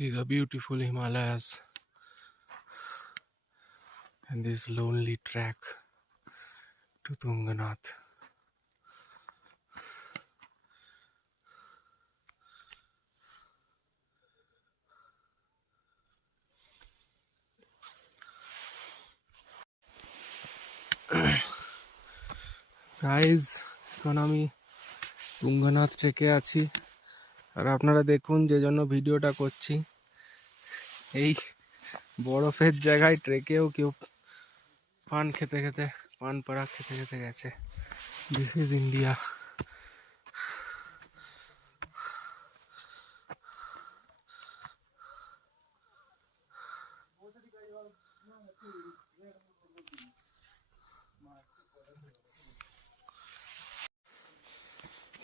See the beautiful Himalayas and this lonely trek to Tunganath. Guys, এখন আমি তুঙ্গনাথ ট্রেকে আছি আর আপনারা দেখুন যে জন্য ভিডিওটা করছি, এই বরফের জায়গায় ট্রেকেও কেউ পান পাড়া খেতে খেতে গেছে। This is India.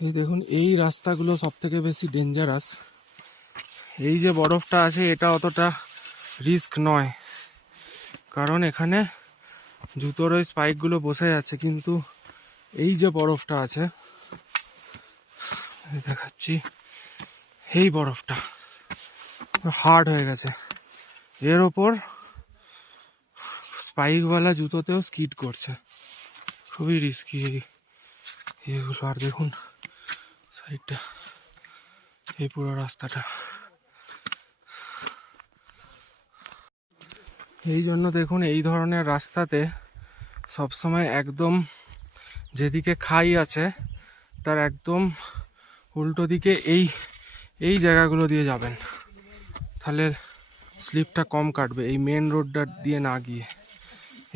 এই দেখুন, এই রাস্তাগুলো সব থেকে বেশি ডেঞ্জারাস। এই যে বরফটা আছে এটা অতটা রিস্ক নয়, কারণ এখানে জুতোর ওই স্পাইকগুলো বসে যাচ্ছে, কিন্তু এই যে বরফটা আছে দেখাচ্ছি, এই বরফটা হার্ড হয়ে গেছে, এর ওপর স্পাইকওয়ালা জুতোতেও স্কিড করছে, খুবই রিস্কি এগুলো। আর দেখুন সাইডটা, এই পুরো রাস্তাটা। এই জন্য দেখুন এই ধরনের রাস্তাতে সবসময় একদম যেদিকে খাই আছে তার একদম উল্টো দিকে এই জায়গাগুলো দিয়ে যাবেন, তাহলে স্লিপটা কম কাটবে। এই মেন রোডটা দিয়ে না গিয়ে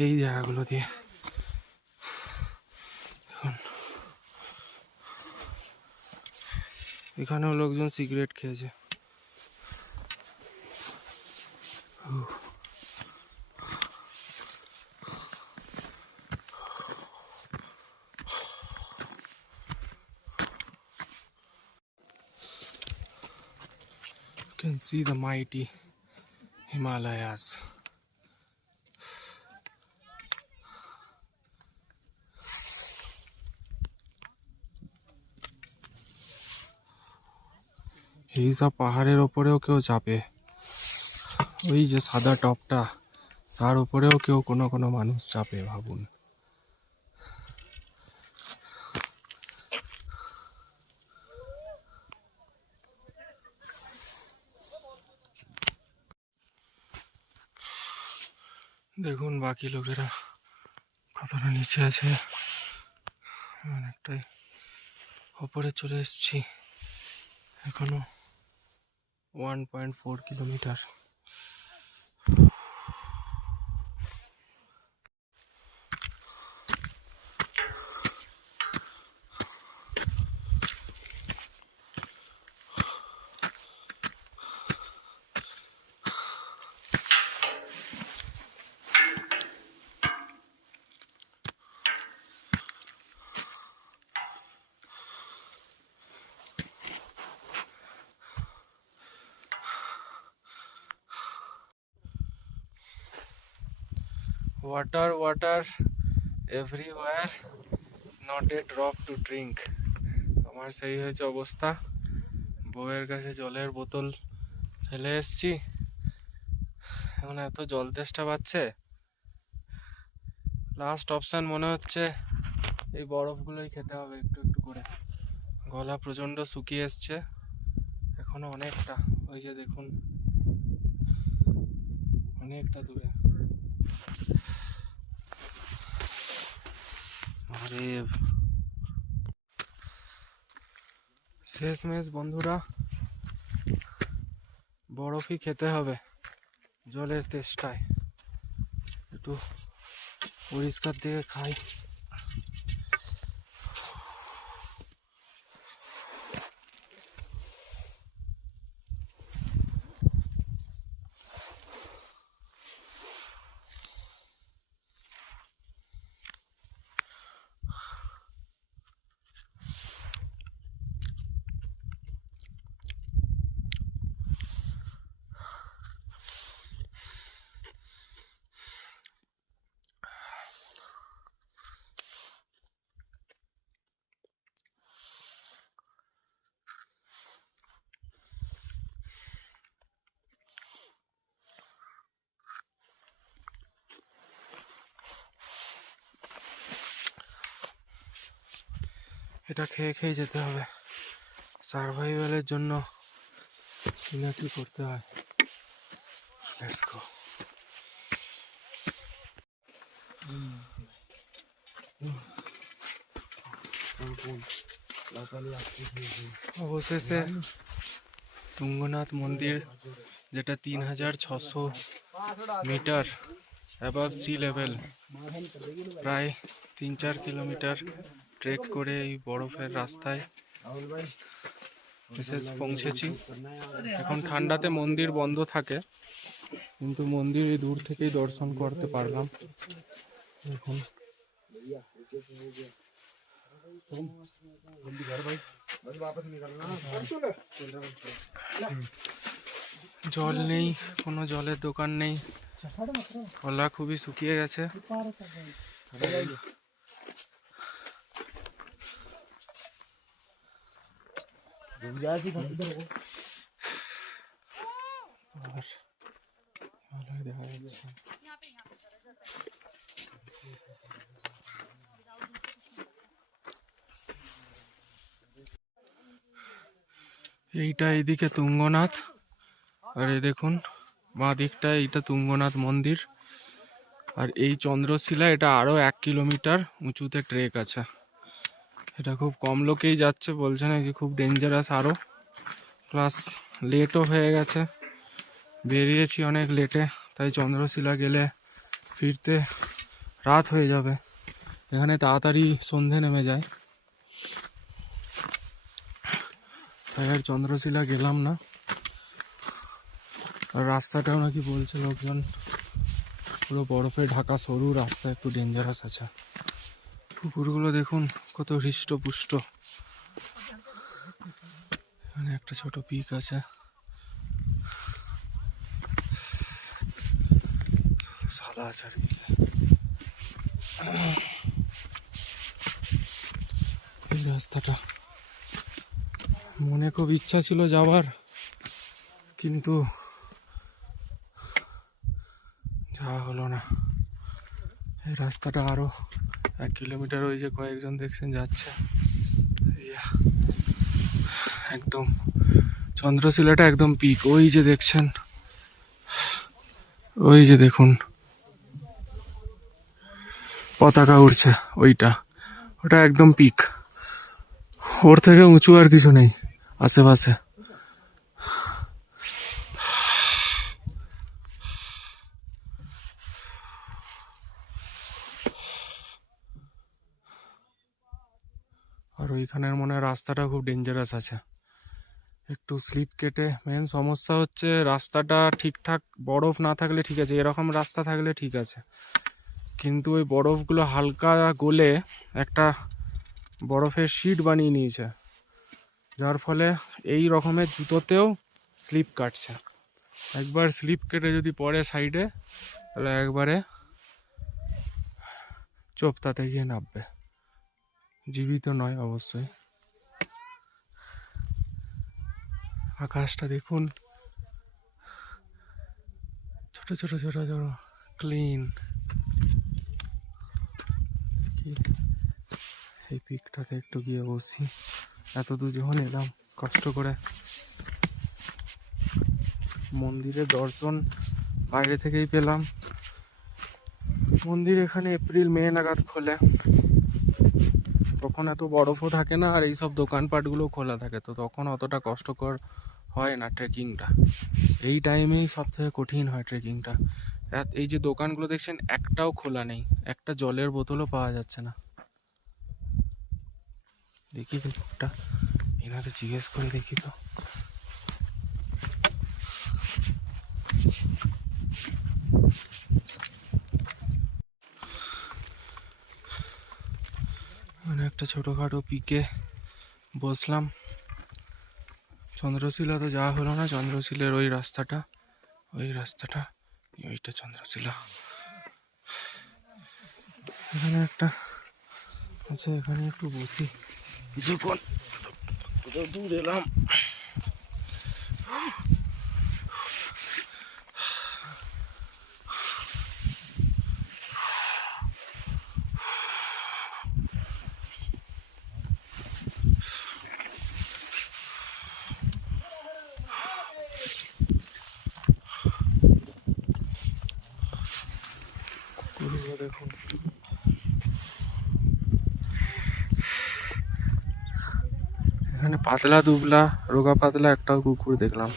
এই জায়গাগুলো দিয়ে। এখানেও লোকজন সিগারেট খেয়েছে। You can see the mighty Himalayas. এই সব পাহাড়ের ওপরেও কেউ চাপে, ওই যে সাদা টপটা তার উপরেও কেউ কোনো মানুষ চাপে, ভাবুন। দেখুন বাকি লোকেরা কতটা নিচে আছে, অনেকটাই ওপরে চলে এসেছি, এখনো 1.4 kilometre. Water everywhere, not a drop to drink. আমার সেই হয়েছে অবস্থা, বউয়ের কাছে জলের বোতল ফেলে এসছি, এখন এত জল তেষ্টা পাচ্ছে, লাস্ট অপশান মনে হচ্ছে এই বরফগুলোই খেতে হবে একটু একটু করে। গলা প্রচণ্ড শুকিয়ে এসছে এখনো অনেকটা, ওই যে দেখুন অনেকটা দূরে। আরে শেষমেশ বন্ধুরা, বরফই খেতে হবে জলের তেষ্টায়, একটু পরিষ্কার দিকে খাই। এটা খেয়ে খেয়ে যেতে হবে, সার্ভাইভালের জন্য কি করতে হয়। Let's go. অবশেষে তুঙ্গনাথ মন্দির, যেটা 3600 মিটার অ্যাবাভ সি লেভেল, প্রায় 3-4 কিলোমিটার ট্রেক করে এই বরফের রাস্তায় এসে পৌঁছেছি। এখন ঠান্ডাতে মন্দির বন্ধ থাকে, কিন্তু মন্দির এই দূর থেকেই দর্শন করতে পারলাম। এখন জল নেই, কোনো জলের দোকান নেই, গলা খুবই শুকিয়ে গেছে। দেখা যাচ্ছে এইটা, এইদিকে তুঙ্গনাথ, আর এই দেখুন বাঁ দিকটা, এইটা তুঙ্গনাথ মন্দির। আর এই চন্দ্রশিলা, এটা আরো 1 কিলোমিটার উঁচুতে ট্রেক আছে। এটা খুব কম লোকেই যাচ্ছে, বলছে নাকি খুব ডেঞ্জারাস আরো, প্লাস লেটও হয়ে গেছে, বেরিয়েছি অনেক লেটে, তাই চন্দ্রশিলা গেলে ফিরতে রাত হয়ে যাবে। এখানে তাড়াতাড়ি সন্ধে নেমে যায়, তাই আর চন্দ্রশিলা গেলাম না। আর রাস্তাটাও নাকি বলছে লোকজন পুরো বরফে ঢাকা, সরু রাস্তা, একটু ডেঞ্জারাস আছে। পুকুরগুলো দেখুন কত হৃষ্টপুষ্ট। এখানে একটা ছোট পিক আছে, সাদা চারিদিকে। এই রাস্তাটা মনে খুব ইচ্ছা ছিল যাওয়ার, কিন্তু যাওয়া হলো না। এই রাস্তাটা আরো 1 কিলোমিটার, ওই যে কয়েকজন দেখছেন যাচ্ছে, একদম চন্দ্রশিলাটা একদম পিক। ওই যে দেখছেন, ওই যে দেখুন পতাকা উড়ছে, ওটা একদম পিক। ওর থেকে উঁচু আর কিছু নেই আশেপাশে। আর ওইখানের মনে হয় রাস্তাটা খুব ডেঞ্জারাস আছে, একটু স্লিপ কেটে। মেন সমস্যা হচ্ছে রাস্তাটা ঠিকঠাক বরফ না থাকলে ঠিক আছে, এরকম রাস্তা থাকলে ঠিক আছে, কিন্তু ওই বরফগুলো হালকা গলে একটা বরফের শিট বানিয়ে নিয়েছে, যার ফলে এই রকমের জুতোতেও স্লিপ কাটছে। একবার স্লিপ কেটে যদি পড়ে সাইডে, তাহলে একবারে চোপতাতে গিয়ে নামবে, জীবিত নয় অবশ্যই। আকাশটা দেখুন, ছোট ছোট ছোট ছোট ক্লিন। এই পিকটাতে একটু গিয়ে বসি, এত দূর যখন এলাম কষ্ট করে। মন্দিরের দর্শন বাইরে থেকেই পেলাম। মন্দির এখানে এপ্রিল মে নাগাদ খোলে, তখন এত বরফও থাকে না, আর এইসব দোকানপাটগুলো খোলা থাকে, তো তখন অতটা কষ্টকর হয় না ট্রেকিংটা। এই টাইমেই সব থেকে কঠিন হয় ট্রেকিংটা। এই যে দোকানগুলো দেখছেন, একটাও খোলা নেই, একটা জলের বোতলও পাওয়া যাচ্ছে না। দেখি তো লোকটা, এনাকে জিজ্ঞেস করে দেখি তো। মানে একটা ছোটখাটো পিকে বসলাম। চন্দ্রশিলা তো যাওয়া হলো না, চন্দ্রশিলার ওই রাস্তাটা, ওইটা চন্দ্রশিলা। এখানে একটা আছে, এখানে একটু বসি কিছুক্ষণ, দূর এলাম। দেখুন, এখানে পাতলা দুবলা রোগা পাতলা একটাও কুকুর দেখলাম।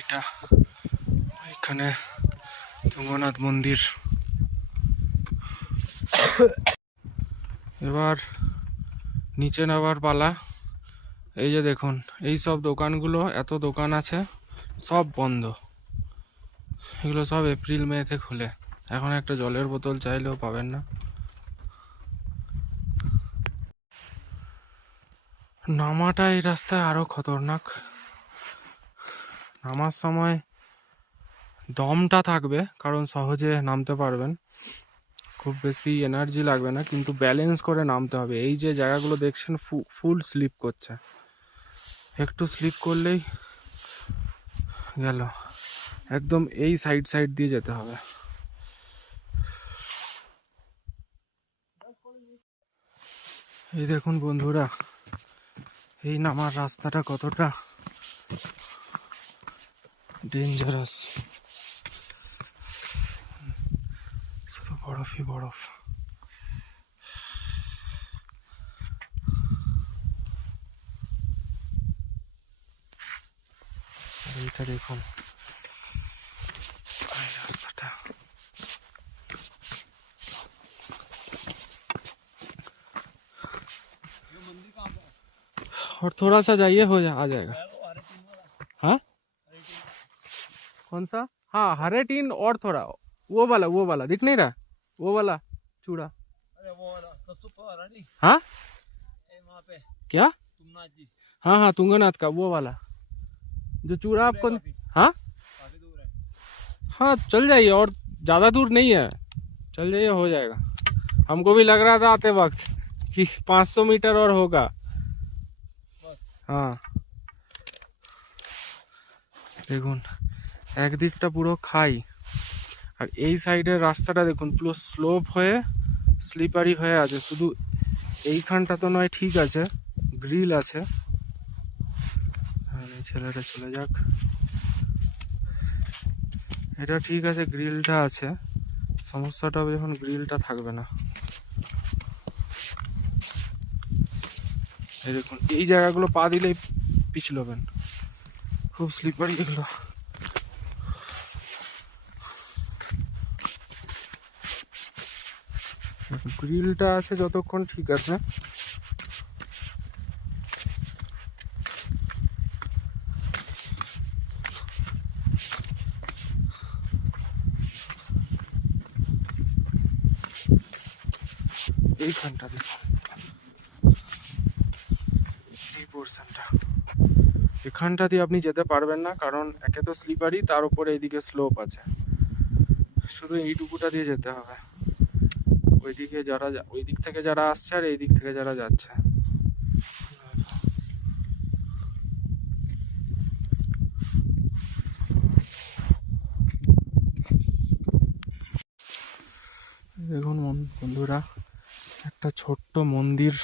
এটা এখানে তুঙ্গনাথ মন্দির। এবার নিচে নামার পালা। এই যে দেখুন, এই সব দোকানগুলো, এত দোকান আছে, সব বন্ধ। এগুলো সব এপ্রিল মেতে খুলে। এখন একটা জলের বোতল চাইলেও পাবেন না। নামাটা এই রাস্তায় আরো খতরনাক। নামার সময় দমটা থাকবে, কারণ সহজে নামতে পারবেন, খুব বেশি এনার্জি লাগবে না, কিন্তু ব্যালেন্স করে নামতে হবে। এই যে জায়গাগুলো দেখছেন ফুল স্লিপ করছে, একটু স্লিপ করলেই গেল। একদম এই সাইড দিয়ে যেতে হবে। এই দেখুন বন্ধুরা, এই নামার রাস্তাটা কতটা ডেঞ্জারাস। শুধু বরফই বরফ। এইটা দেখুন, এই রাস্তাটা। और थोड़ा सा जाइए आ जाएगा। हाँ, कौन सा? हाँ, हरे टीन और थोड़ा वो वाला दिख नहीं रहा, वो वाला चूड़ा। अरे वो वाला सबसे ऊपर नहीं? हाँ, वहाँ पे क्या? तुंगनाथ जी। हाँ हाँ, तुंगनाथ का वो वाला जो चूड़ा आपको। हाँ काफी दूर है। हाँ, चल जाइए, और ज़्यादा दूर नहीं है, चल जाइए, हो जाएगा। हमको भी लग रहा था आते वक्त कि 500 मीटर और होगा। हाँ, দেখুন একদিকটা পুরো খাই, আর এই সাইডের রাস্তাটা দেখুন পুরো স্লোপ হয়ে স্লিপারি হয়ে আছে। শুধু এইখানটা তো নয়, ঠিক আছে, গ্রিল আছে। এই ছেলেটা চলে যাক। এটা ঠিক আছে, গ্রিলটা আছে, সমস্যাটা হবে যখন গ্রিলটা থাকবে না। এই দেখুন, এই জায়গাগুলো পা দিলেই পিছলবেন, খুব স্লিপারি এগুলো। গ্রিলটা আছে যতক্ষণ ঠিক আছে। এইখানটা দেখুন, এই পোর্শনটা, এখানটা দিয়ে আপনি যেতে পারবেন না, কারণ একে তো স্লিপারি, তার উপরে এইদিকে স্লোপ আছে। শুধু এইটুকুটা দিয়ে যেতে হবে। ওইদিকে যারা, ওই দিক থেকে যারা আসছে আর এই দিক থেকে যারা যাচ্ছে। দেখুন বন্ধুরা, একটা ছোট্ট মন্দির,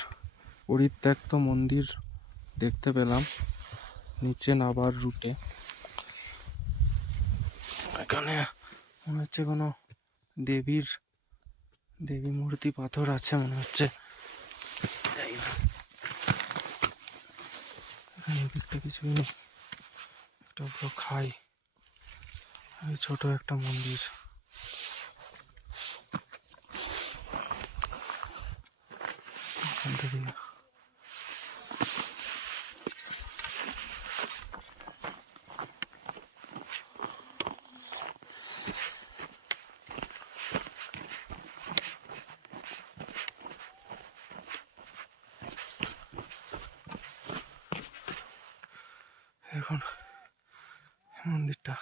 পরিত্যক্ত মন্দির দেখতে পেলাম নিচে নাবার রুটে। এখানে মনে হচ্ছে কোনো দেবী মূর্তি পাথর আছে মনে হচ্ছে। এখানে এদিকটা কিছুই নেই, একটা পুরো খাই, ছোট একটা মন্দির। এখান থেকে এখন মন্দিরটা